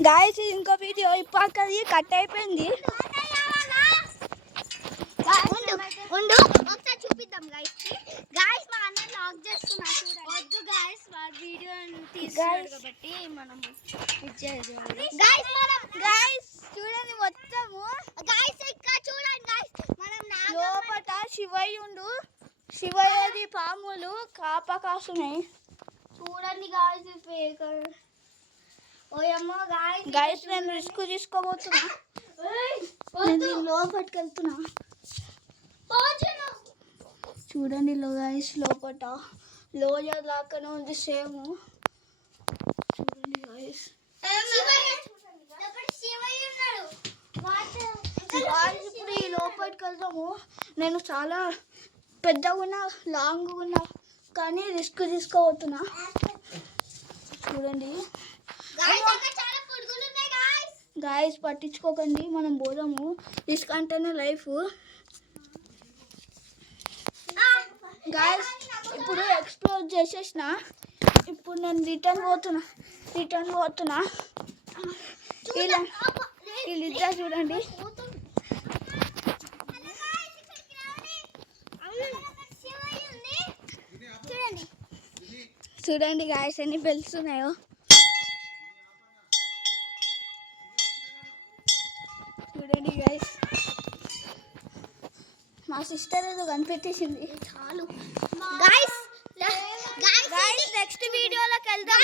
Guys ఇంకో video ఇప్పటికది cut అయిపోయింది. ఒకసారి చూపిద్దాం గాయస్ మా అన్న లాక్ చేస్తున్నా చూడండి. వద్దు గాయస్ వాడి వీడియో తీస్తున్నాడు కాబట్టి మనం ఇచ్చేది. గాయస్ చూడండి మొత్తము. గాయస్ ఇక్కడ చూడండి గాయస్ మనం లోపట శివయ్య ఉండు. శివయ్యది పాములు కాపకాసున్నాయి చూడండి గాయస్ ఫేక్. ఓయమ్మో గాయస్ నేను రిస్క్ తీసుకోబోతున్నా. నేను లోపలికి వెళ్తున్నా. చూడండి గాయస్ లోపట లోయ లాగానే ఉంది సేమ్. చూడండి గాయస్ ఇప్పుడు ఈ లోపలికి వెళ్తాము. నేను చాలా పెద్దగా ఉన్నా లాంగ్ ఉన్నా కానీ రిస్క్ తీసుకోబోతున్నా. చూడండి గాయస్ పట్టించుకోకండి, మనం పోదాము. రిస్క్ అంటేనే లైఫ్. గాయస్ ఇప్పుడు ఎక్స్ప్లోర్ చేసేసిన. ఇప్పుడు నేను రిటర్న్ పోతున్నా. వీళ్ళిద్దరు చూడండి. చూడండి గాయస్ ఎన్ని బెల్స్ ఉన్నాయో. చూడండి గాయస్ మా సిస్టర్ ఏదో కనిపెట్టేసింది. చాలు గాయస్ నెక్స్ట్ వీడియోలోకి వెళ్దాం.